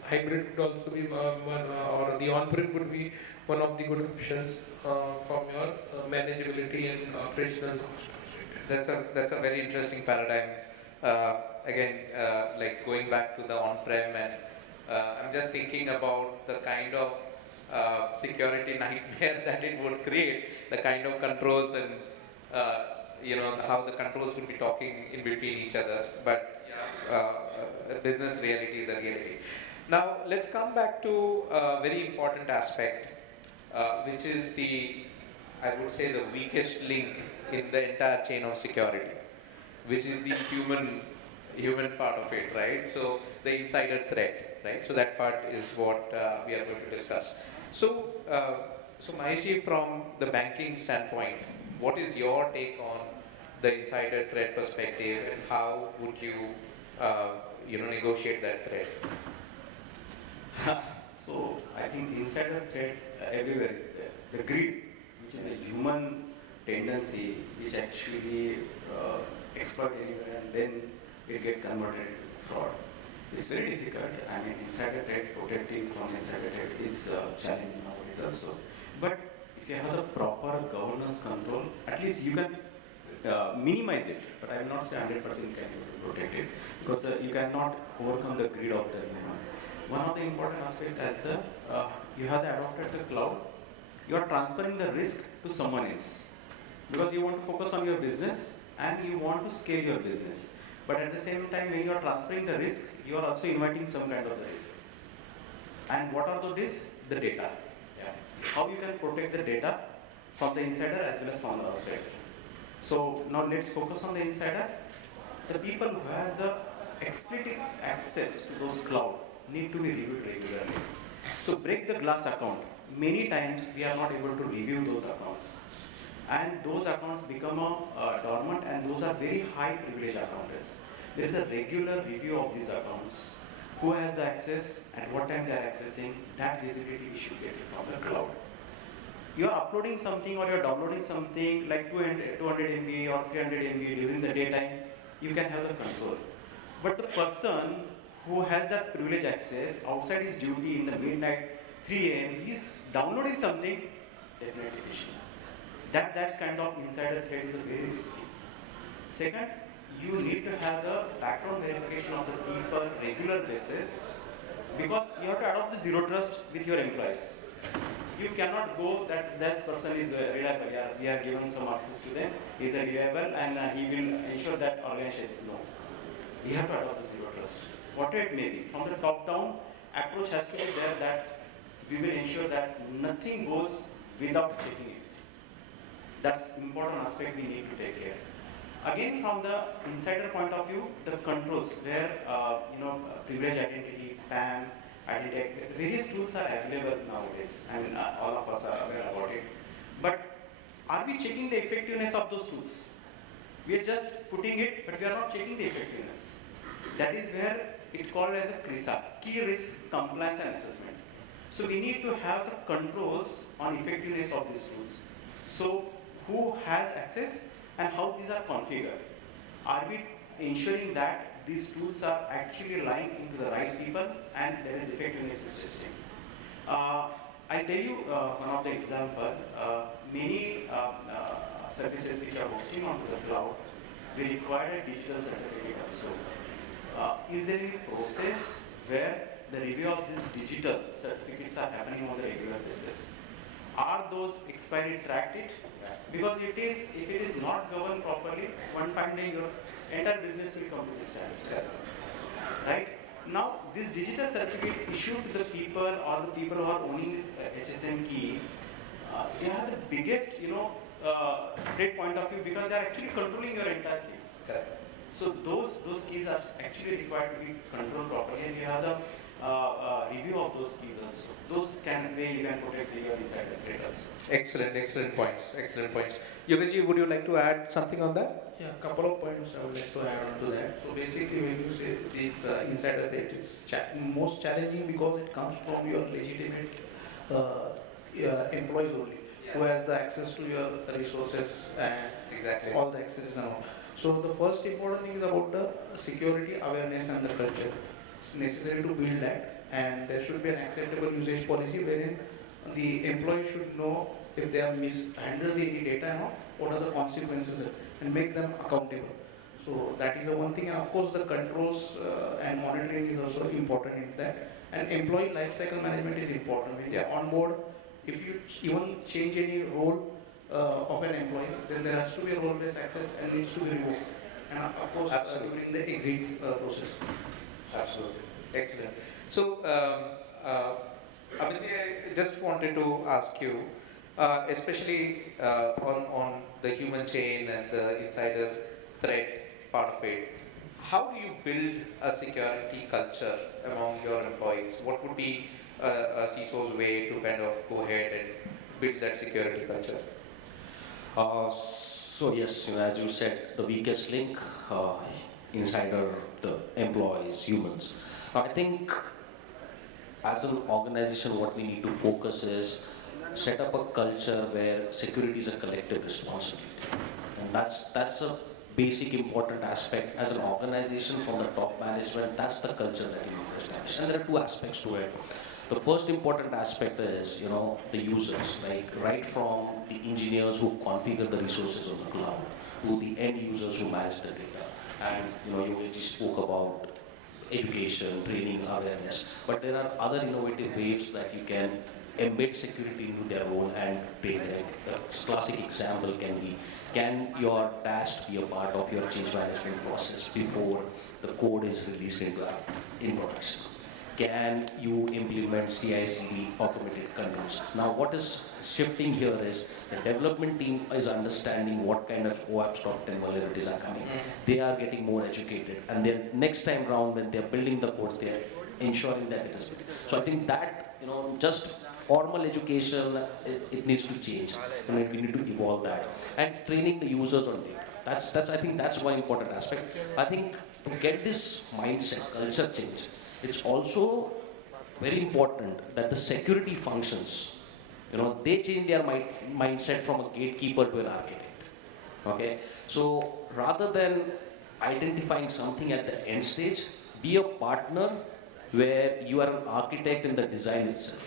hybrid could also be one, or the on-prem could be one of the good options from your manageability and operational cost perspective. That's a very interesting paradigm. Again, like going back to the on-prem, and I'm just thinking about the kind of security nightmare that it would create, the kind of controls and how the controls would be talking in between each other. But business reality is a reality. Now let's come back to a very important aspect. which is the, I would say, the weakest link in the entire chain of security, which is the human part of it, right? So the insider threat, right? So that part is what we are going to discuss. So Maheshi, from the banking standpoint, what is your take on the insider threat perspective, and how would you, negotiate that threat? So I think insider threat everywhere is there. The greed, which is a human tendency, which actually exploit anywhere and then it get converted into fraud. It's very difficult. I mean, insider threat, protecting from insider threat is challenging nowadays also. But if you have the proper governance control, at least you can minimize it. But I will not say 100% can you protect it, because you cannot overcome the greed of the human. One of the important aspects as you have adopted the cloud, you are transferring the risk to someone else, because you want to focus on your business and you want to scale your business. But at the same time, when you are transferring the risk, you are also inviting some kind of the risk. And what are the risks? The data. Yeah. How you can protect the data from the insider as well as from the outside. So now let's focus on the insider. The people who has the explicit access to those cloud need to be reviewed regularly. So break the glass account. Many times we are not able to review those accounts. And those accounts become dormant, and those are very high privilege accounts. There is a regular review of these accounts. Who has the access, at what time they are accessing, that visibility we should get from the cloud. You are uploading something or you are downloading something like 200 MB or 300 MB during the daytime, you can have the control. But the person who has that privilege access outside his duty in the midnight, 3 AM, he's downloading something, definitely phishing. That's kind of insider threat is very risky. Second, you need to have the background verification of the people regular basis, because you have to adopt the zero trust with your employees. You cannot go that this person is reliable. We are given some access to them. He is reliable and he will ensure that organization. No, we have to adopt the zero trust. Whatever it may be, from the top down approach has to be there, that we will ensure that nothing goes without checking it. That's important aspect we need to take care. Again, from the insider point of view, the controls where privilege identity, PAM, identity, various tools are available nowadays, and all of us are aware about it. But are we checking the effectiveness of those tools? We are just putting it, but we are not checking the effectiveness. That is where it called as a CRISA, Key Risk Compliance and Assessment. So we need to have the controls on effectiveness of these tools. So who has access and how these are configured? Are we ensuring that these tools are actually lying into the right people and there is effectiveness in testing? I'll tell you one of the example. Many services which are hosting onto the cloud, we require a digital certificate also. Is there any process where the review of these digital certificates are happening on a regular basis? Are those expiry tracked it? Because if it is not governed properly, one fine day your entire business will come to this standstill. Right? Now, this digital certificate issued to the people or the people who are owning this HSM key, they are the biggest, threat point of view, because they are actually controlling your entire keys. Correct. So those keys are actually required to be controlled properly, and you have the review of those keys also. Those way you can protect your insider threat also. Excellent points. Yogesh, would you like to add something on that? Yeah, a couple of points I would like to add on to that. So basically, when you say this insider threat is most challenging because it comes from your legitimate employees only, who has the access to your resources and Exactly. all the accesses and all. So the first important thing is about the security awareness and the culture. It's necessary to build that, and there should be an acceptable usage policy wherein the employee should know if they have mishandled the data and all, what are the consequences, and make them accountable. So that is the one thing, and of course the controls and monitoring is also important in that. And employee life cycle management is important. When you onboard, if you even change any role of an employee, then there has to be a role-based access and needs to be revoked. And of course during the exit process. Absolutely. Excellent. So, Abhijay, I just wanted to ask you, especially on the human chain and the insider threat part of it, how do you build a security culture among your employees? What would be a CISO's way to kind of go ahead and build that security culture? So yes, as you said, the weakest link inside are the employees, humans. I think as an organization, what we need to focus is set up a culture where security is a collective responsibility, and that's a basic important aspect as an organization from the top management. That's the culture that you need to establish, and there are two aspects to it. The first important aspect is, the users, like right from the engineers who configure the resources on the cloud to the end users who manage the data. And, you already spoke about education, training, awareness. But there are other innovative ways that you can embed security into their role and train them. A classic example can your task be a part of your change management process before the code is released in production? Can you implement CI/CD automated controls? Now, what is shifting here is the development team is understanding what kind of OAPS top 10 vulnerabilities are coming. They are getting more educated, and then next time round when they're building the code, they're ensuring that it is. So I think that, just formal education, it needs to change. We need to evolve that. And training the users on data. I think that's one important aspect. I think to get this mindset, culture change, it's also very important that the security functions, they change their mindset from a gatekeeper to an architect. Okay, so rather than identifying something at the end stage, be a partner where you are an architect in the design itself.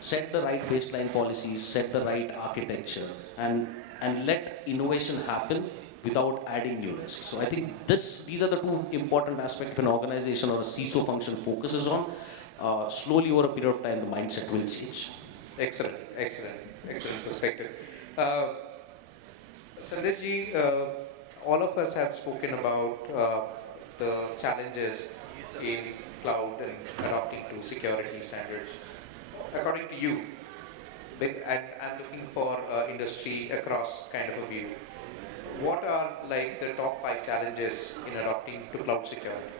Set the right baseline policies, set the right architecture, and let innovation happen without adding new risks. So I think these are the two important aspects an organization or a CISO function focuses on. Slowly over a period of time, the mindset will change. Excellent, excellent, excellent perspective. Sandeshji, all of us have spoken about the challenges in cloud and adopting to security standards. According to you, and I'm looking for industry across kind of a view. What are like the top 5 challenges in adopting to cloud security?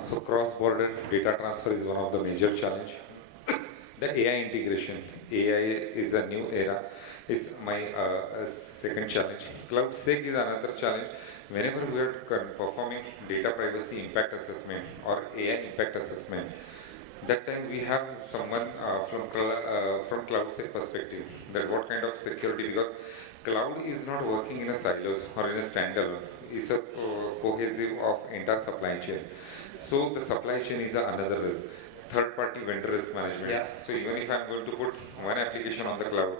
So cross-border data transfer is one of the major challenge. The AI integration, AI is a new era, is my second challenge. Cloud sec is another challenge. Whenever we are performing data privacy impact assessment or AI impact assessment, that time we have someone from cloud sec perspective, that what kind of security, because cloud is not working in a silos or in a standalone. It's a cohesive of entire supply chain. So the supply chain is another risk. Third-party vendor risk management. Yeah. So even if I'm going to put one application on the cloud,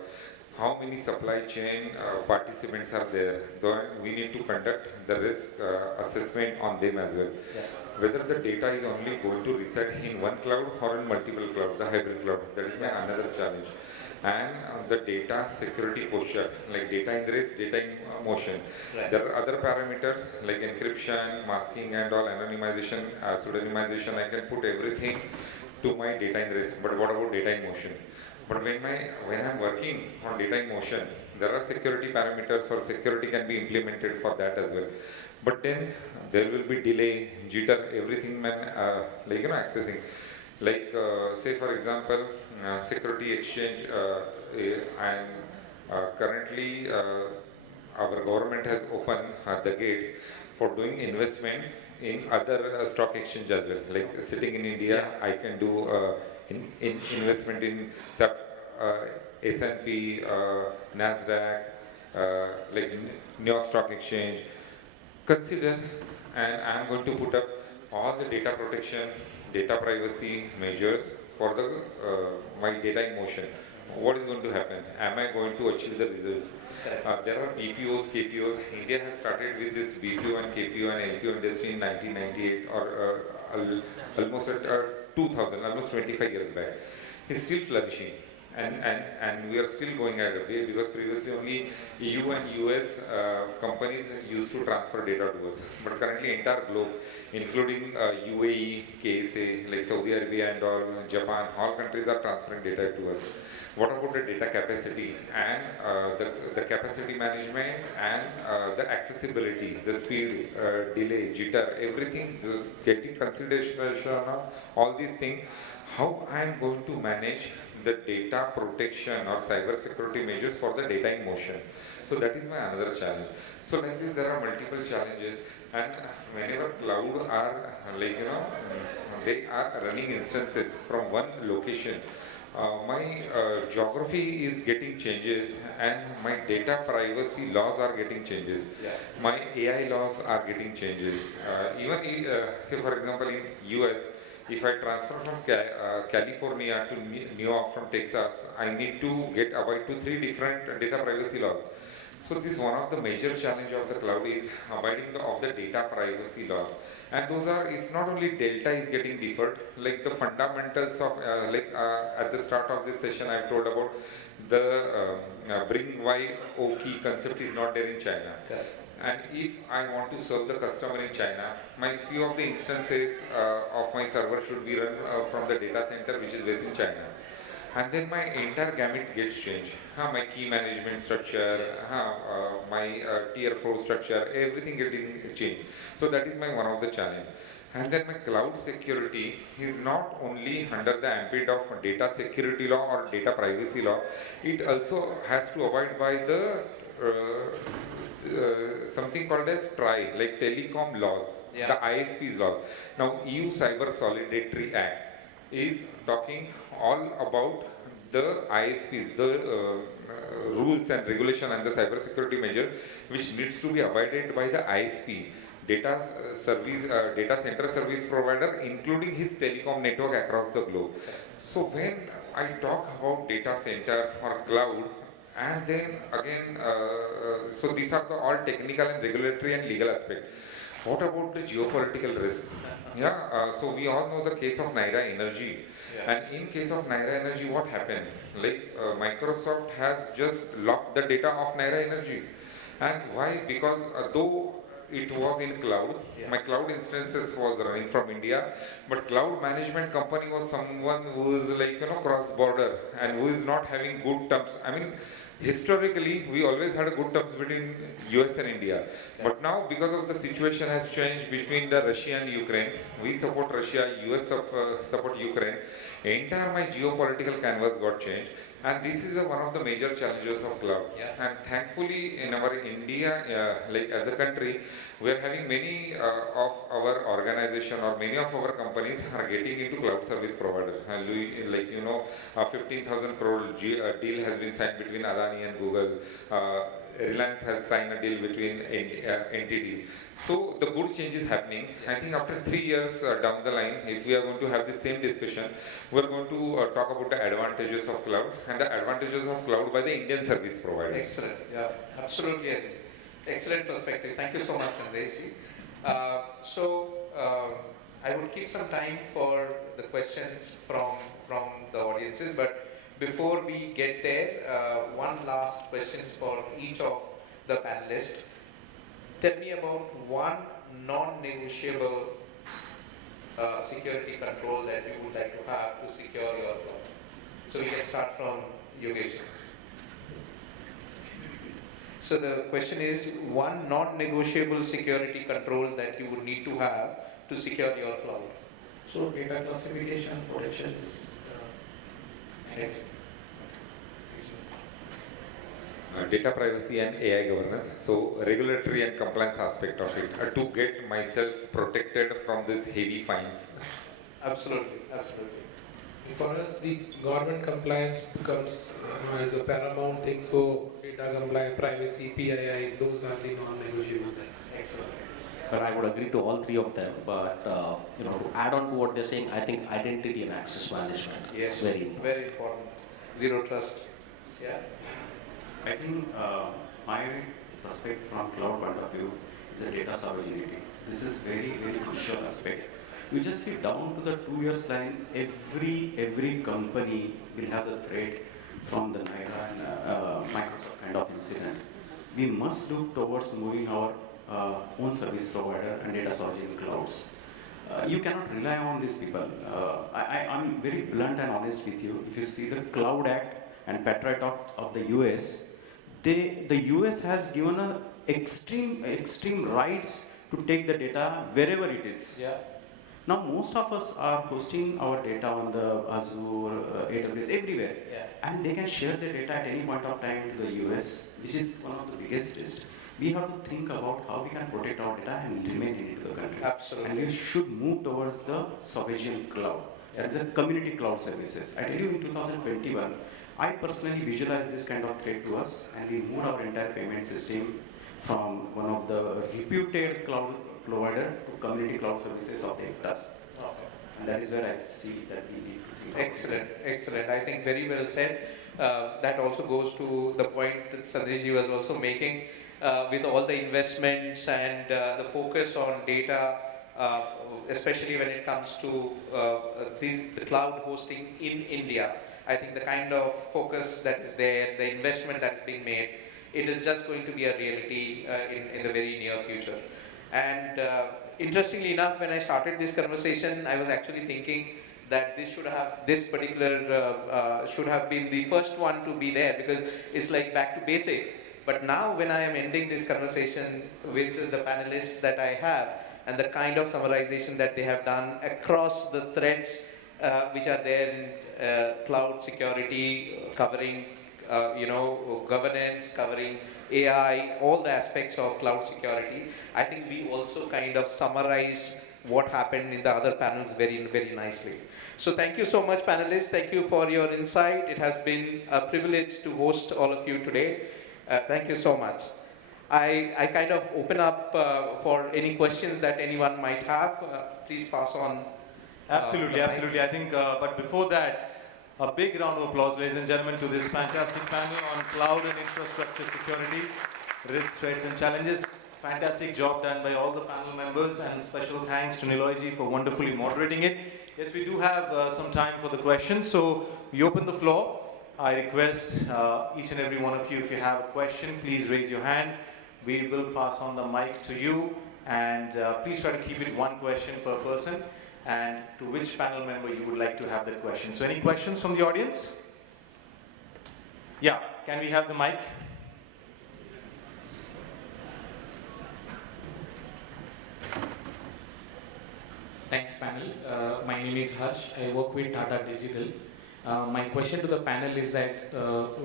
how many supply chain participants are there? Though we need to conduct the risk assessment on them as well. Yeah. Whether the data is only going to reside in one cloud or in multiple clouds, the hybrid cloud, that is another challenge. And the data security posture, like data ingress, data in motion. Right. There are other parameters like encryption, masking and all, anonymization, pseudonymization. I can put everything to my data ingress, but what about data in motion? But when I'm working on data in motion, there are security parameters or security can be implemented for that as well. But then there will be delay, jitter, everything accessing. Like say for example, security exchange, and currently our government has opened the gates for doing investment in other stock exchange as well. Like sitting in India, I can do investment in S&P, NASDAQ, like New York Stock Exchange. Consider, and I'm going to put up all the data protection, data privacy measures for the my data in motion. What is going to happen? Am I going to achieve the results? There are BPOs, KPOs. India has started with this BPO and KPO and LPO industry in 1998 or almost at 2000, almost 25 years back. It's still flourishing. and we are still going at a way because previously only EU and US companies used to transfer data to us, but currently entire globe, including UAE, KSA, like Saudi Arabia and all, Japan, all countries are transferring data to us. What about the data capacity and the capacity management and the accessibility, the speed, delay, jitter, everything getting consideration of all these things, how I am going to manage the data protection or cybersecurity measures for the data in motion. So that is my another challenge. So like this, there are multiple challenges, and whenever cloud are they are running instances from one location. My geography is getting changes and my data privacy laws are getting changes. Yeah. My AI laws are getting changes. Say for example in US, if I transfer from California to New York from Texas, I need to get abide to 3 different data privacy laws. So this one of the major challenge of the cloud is abiding of the data privacy laws. And those are, it's not only delta is getting deferred, like the fundamentals of, at the start of this session I told about the bring Y O key concept is not there in China. Okay. And if I want to serve the customer in China, my few of the instances of my server should be run from the data center which is based in China. And then my entire gamut gets changed. My key management structure, my tier 4 structure, everything getting changed. So that is my one of the challenge. And then my cloud security is not only under the ambit of data security law or data privacy law, it also has to abide by the something called as TRI, like telecom laws, Yeah. the ISPs law. Now EU Cyber Solidarity Act is talking all about the ISPs, the rules and regulation and the cybersecurity measure which needs to be abided by the ISP, data center service provider, including his telecom network across the globe. So when I talk about data center or cloud, and then again, so these are the all technical and regulatory and legal aspect. What about the geopolitical risk? So we all know the case of Naira Energy. Yeah. And in case of Naira Energy, what happened? Like Microsoft has just locked the data of Naira Energy. And why? Because though it was in cloud, Yeah. my cloud instances was running from India, but cloud management company was someone who is cross border and who is not having good terms. I mean, historically we always had a good terms between US and India, but now because of the situation has changed between the Russia and Ukraine, we support Russia, US support Ukraine, entire my geopolitical canvas got changed, and this is one of the major challenges of cloud. Yeah. And thankfully in our India, like as a country, we are having many of our organization or many of our companies are getting into cloud service providers. And we, 15,000 crore deal has been signed between Adani and Google. Reliance has signed a deal between NTT. So the good change is happening. I think after 3 years down the line, if we are going to have the same discussion, we are going to talk about the advantages of cloud and the advantages of cloud by the Indian service providers. Excellent. Yeah, absolutely. Excellent perspective. Thank you so much, Sandesh. I would keep some time for the questions from the audiences, but before we get there, one last question for each of the panelists. Tell me about one non-negotiable security control that you would like to have to secure your cloud. So we can start from Yogesh. So the question is one non-negotiable security control that you would need to have to secure your cloud. So data classification protection is Next. Data privacy and AI governance, so regulatory and compliance aspect of it, to get myself protected from these heavy fines. Absolutely, absolutely. For us, the government compliance becomes as the paramount thing. So data compliance, privacy, PII, those are the non-negotiable things. Excellent. Well, I would agree to all three of them, but to add on to what they're saying, I think identity and access management Yes, very important. very important. Zero trust. Yeah. I think my perspective from cloud point of view is the data sovereignty. This is very, very crucial aspect. You just see down to the 2 years line, every company will have the threat from the Naira and Microsoft kind of incident, we must look towards moving our own service provider and data storage in clouds. You cannot rely on these people. I'm very blunt and honest with you. If you see the Cloud Act and Patriot Act of the US, the US has given a extreme rights to take the data wherever it is. Yeah. Now most of us are hosting our data on the Azure, AWS, everywhere. Yeah. And they can share their data at any point of time to the US, which is one of the biggest risks. We have to think about how we can protect our data and remain in the country. Absolutely. And we should move towards the sovereign cloud. That is a community cloud services. I tell you, in 2021, I personally visualized this kind of threat to us, and we moved our entire payment system from one of the reputed cloud provider to community cloud services of the IFTAs. Okay. And that is where I see that we need to think. Excellent, excellent. I think very well said. That also goes to the point that Sanjay was also making with all the investments and the focus on data, especially when it comes to the cloud hosting in India. I think the kind of focus that is there, the investment that's being made, it is just going to be a reality in the very near future. And interestingly enough, when I started this conversation, I was actually thinking that this particular should have been the first one to be there, because it's like back to basics. But now when I am ending this conversation with the panelists that I have, and the kind of summarization that they have done across the threads which are there in cloud security, covering governance, covering AI, all the aspects of cloud security, I think we also kind of summarize what happened in the other panels very, very nicely. So thank you so much, panelists. Thank you for your insight. It has been a privilege to host all of you today. Thank you so much. I kind of open up for any questions that anyone might have. Please pass on. Absolutely, absolutely. I think, but before that, a big round of applause, ladies and gentlemen, to this fantastic panel on cloud and infrastructure security, risks, threats, and challenges. Fantastic job done by all the panel members, and special thanks to Niloy ji for wonderfully moderating it. Yes, we do have some time for the questions, so we open the floor. I request each and every one of you, if you have a question, please raise your hand. We will pass on the mic to you, and please try to keep it one question per person, and to which panel member you would like to have that question. So any questions from the audience? Yeah, can we have the mic? Thanks, panel. My name is Harsh. I work with Tata Digital. My question to the panel is that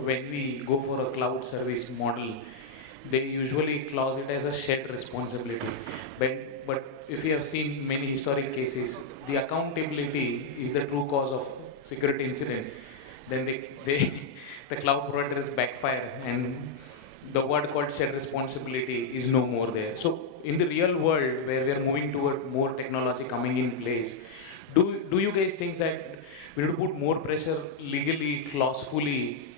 when we go for a cloud service model, they usually clause it as a shared responsibility. But if you have seen many historic cases, the accountability is the true cause of security incident. Then the cloud providers backfire, and the word called shared responsibility is no more there. So in the real world, where we are moving toward more technology coming in place, do you guys think that we need to put more pressure legally, clausefully,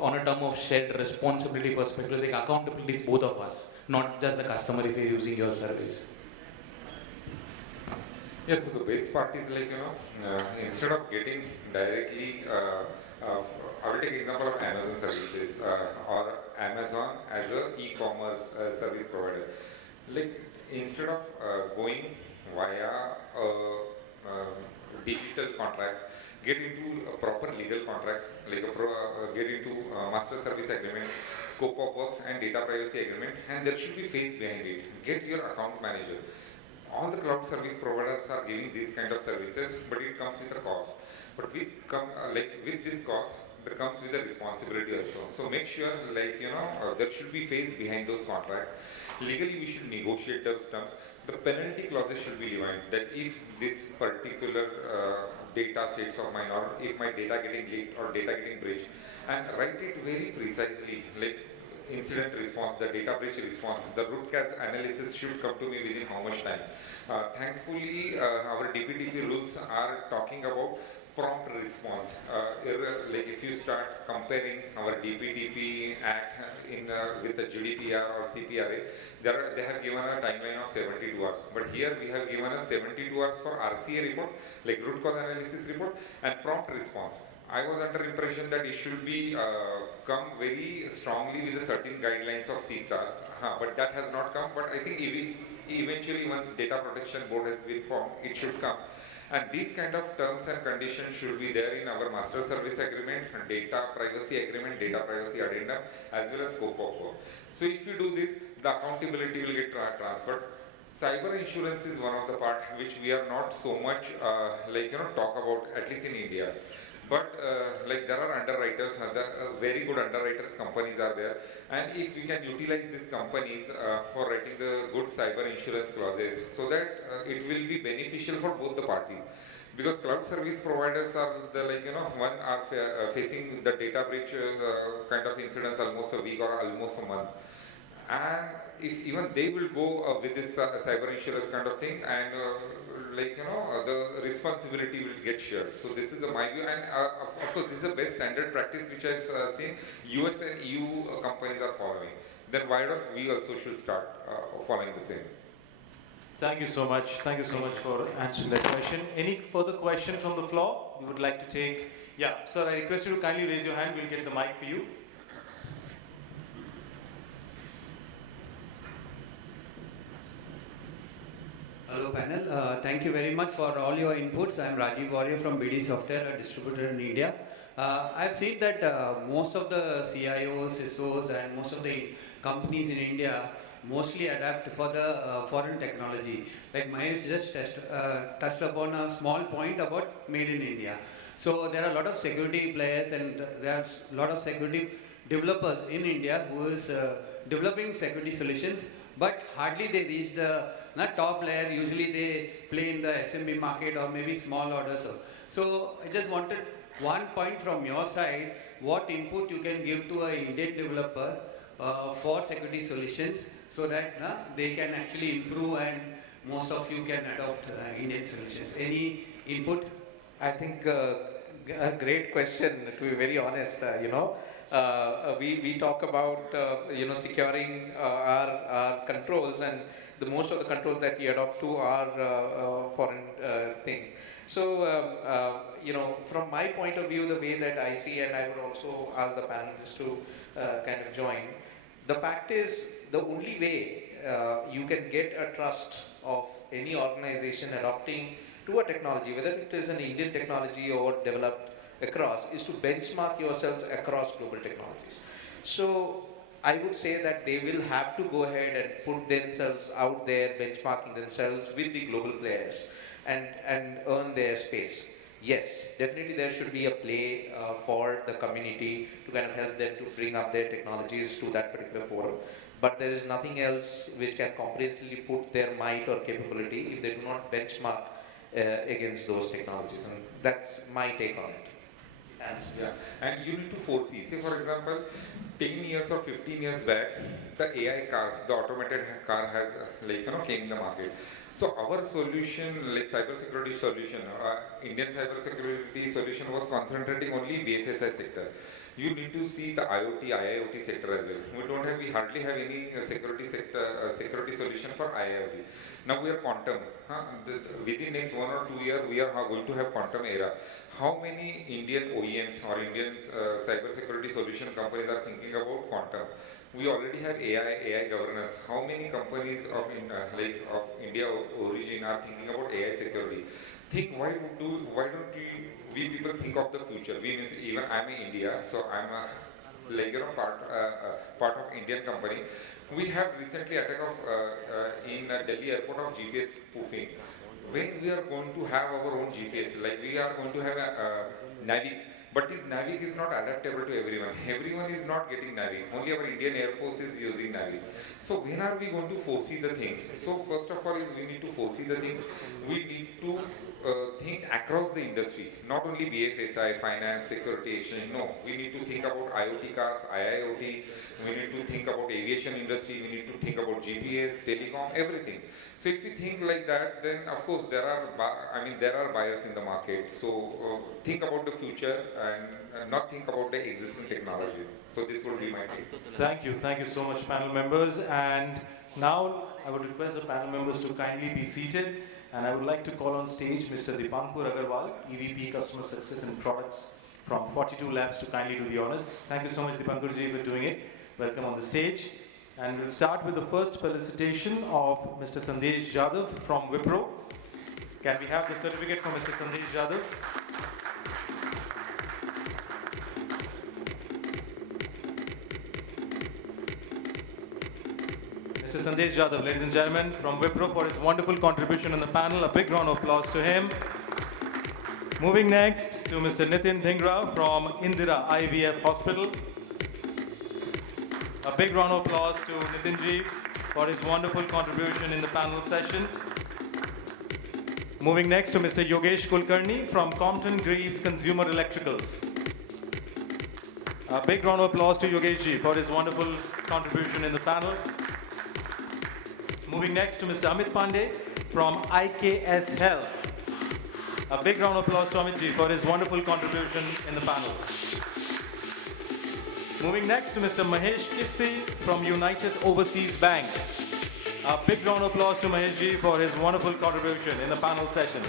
on a term of shared responsibility perspective, like accountability is both of us, not just the customer if you're using your service? Yes, so the best part is like, instead of getting directly, I will take example of Amazon services or Amazon as a e-commerce service provider. Like instead of going via digital contracts, get into proper legal contracts, like get into master service agreement, scope of works and data privacy agreement, and there should be face behind it. Get your account manager. All the cloud service providers are giving these kind of services, but it comes with a cost. But with this cost, there comes with a responsibility also. So make sure, there should be face behind those contracts. Legally, we should negotiate those terms. The penalty clauses should be defined that if this particular data sets of mine, or if my data getting leaked or data getting breached, and write it very precisely, like incident response, the data breach response, the root cause analysis should come to me within how much time. Thankfully, our DPDP rules are talking about prompt response. Like if you start comparing our DPDP Act with the GDPR or CPRA, they have given a timeline of 72 hours. But here we have given a 72 hours for RCA report, like root cause analysis report, and prompt response. I was under impression that it should be come very strongly with a certain guidelines of CISOs, but that has not come. But I think eventually once data protection board has been formed, it should come. And these kind of terms and conditions should be there in our master service agreement, data privacy agreement, data privacy addendum, as well as scope of work. So if you do this, the accountability will get transferred. Cyber insurance is one of the part which we are not so much talk about, at least in India. But like there are underwriters, very good underwriters companies are there, and if we can utilize these companies for writing the good cyber insurance clauses, so that it will be beneficial for both the parties. Because cloud service providers are the one are facing the data breach kind of incidents almost a week or almost a month, and if even they will go with this cyber insurance kind of thing, and the responsibility will get shared. So this is my view, and of course this is the best standard practice which I've seen US and EU companies are following. Then why don't we also should start following the same? Thank you so much. Thank you so much for answering that question. Any further question from the floor you would like to take? Yeah, sir, I request you to kindly raise your hand. We'll get the mic for you. Hello panel, thank you very much for all your inputs. I am Rajiv Warrior from BD Software, a distributor in India. I've seen that most of the CIOs, CISOs and most of the companies in India mostly adapt for the foreign technology. Like Mahesh just touched upon a small point about made in India. So there are a lot of security players and there are a lot of security developers in India who is developing security solutions, but hardly they reach the top layer. Usually they play in the SMB market or maybe small orders. So I just wanted one point from your side, what input you can give to an Indian developer for security solutions so that they can actually improve and most of you can adopt Indian solutions. Any input? I think a great question, to be very honest. We talk about securing our controls, and the most of the controls that we adopt to are foreign things. So from my point of view, the way that I see, and I would also ask the panelists to kind of join. The fact is, the only way you can get a trust of any organization adopting to a technology, whether it is an Indian technology or developed across, is to benchmark yourselves across global technologies. So I would say that they will have to go ahead and put themselves out there, benchmarking themselves with the global players and earn their space. Yes, definitely there should be a play for the community to kind of help them to bring up their technologies to that particular forum. But there is nothing else which can comprehensively put their might or capability if they do not benchmark against those technologies. And that's my take on it. Yeah, and you need to foresee. Say for example, 10 years or 15 years back, the AI cars, the automated car has came in the market. So our solution, like cybersecurity solution, Indian cybersecurity solution was concentrating only BFSI sector. You need to see the IoT, IIoT sector as well. We hardly have any security sector, security solution for IIoT. Now we are quantum. Within next 1 or 2 years, we are going to have quantum era. How many Indian OEMs or Indian cybersecurity solution companies are thinking about quantum? We already have AI governance. How many companies of India origin are thinking about AI security? Think why don't we people think of the future? We means even I'm in India, so I'm a part of Indian company. We have recently attack of in Delhi airport of GPS spoofing. When we are going to have our own GPS, like we are going to have a Navic, but this Navic is not adaptable to everyone. Everyone is not getting Navic. Only our Indian Air Force is using Navic. So when are we going to foresee the things? So first of all, we need to foresee the things. We need to think across the industry, not only BFSI, finance, security, exchange. No, we need to think about IoT cars, IIoT. We need to think about aviation industry. We need to think about GPS, telecom, everything. So if we think like that, then of course there are buyers in the market. So think about the future and not think about the existing technologies. So this would be my take. Thank you so much, panel members. And now I would request the panel members to kindly be seated. And I would like to call on stage Mr. Dipankur Agarwal, EVP Customer Success and Products from 42 Labs to kindly do the honors. Thank you so much, Dipankarji, for doing it. Welcome on the stage. And we'll start with the first felicitation of Mr. Sandesh Jadhav from Wipro. Can we have the certificate from Mr. Sandesh Jadhav? Mr. Sandesh Jadhav, ladies and gentlemen, from Wipro for his wonderful contribution on the panel. A big round of applause to him. Moving next to Mr. Nitin Dhingra from Indira IVF Hospital. A big round of applause to Nitinji for his wonderful contribution in the panel session. Moving next to Mr. Yogesh Kulkarni from Compton Greaves Consumer Electricals. A big round of applause to Yogeshji for his wonderful contribution in the panel. Moving next to Mr. Amit Pandey from IKS Health. A big round of applause to Amitji for his wonderful contribution in the panel. Moving next to Mr. Mahesh Kisti from United Overseas Bank. A big round of applause to Maheshji for his wonderful contribution in the panel session.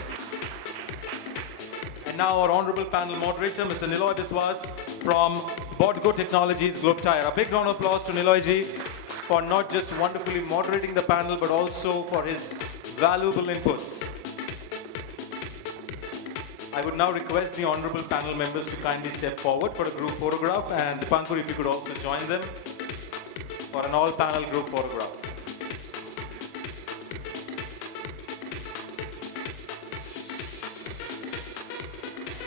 And now our honorable panel moderator, Mr. Niloy Biswas from Botgo Technologies Globtier. A big round of applause to Niloyji for not just wonderfully moderating the panel, but also for his valuable inputs. I would now request the honorable panel members to kindly step forward for a group photograph, and Dipankur, if you could also join them for an all-panel group photograph.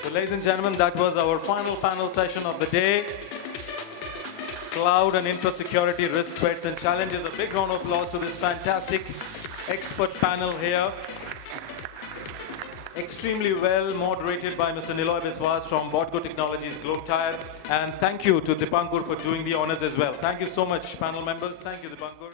So, ladies and gentlemen, that was our final panel session of the day. Cloud and infra security, risk, threats, and challenges. A big round of applause to this fantastic expert panel here. Extremely well moderated by Mr. Niloy Biswas from Botgo Technologies Globtier. And thank you to Dipankur for doing the honors as well. Thank you so much, panel members. Thank you, Dipankur.